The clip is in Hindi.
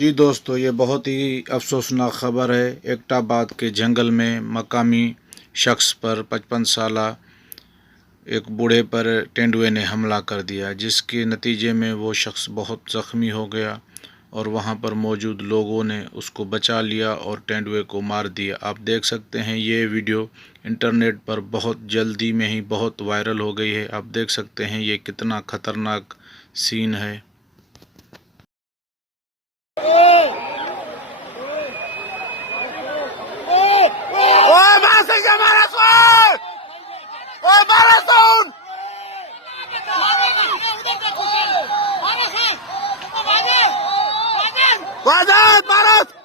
जी दोस्तों, ये बहुत ही अफसोसनाक ख़बर है। एबटाबाद के जंगल में मकामी शख्स पर 55 साला एक बूढ़े पर तेंदुए ने हमला कर दिया, जिसके नतीजे में वो शख्स बहुत ज़ख्मी हो गया और वहाँ पर मौजूद लोगों ने उसको बचा लिया और तेंदुए को मार दिया। आप देख सकते हैं ये वीडियो इंटरनेट पर बहुत जल्दी में ही बहुत वायरल हो गई है। आप देख सकते हैं ये कितना ख़तरनाक सीन है। Oi, Marcinho, Marathon! Oi, Marathon! Guarda, Marathon!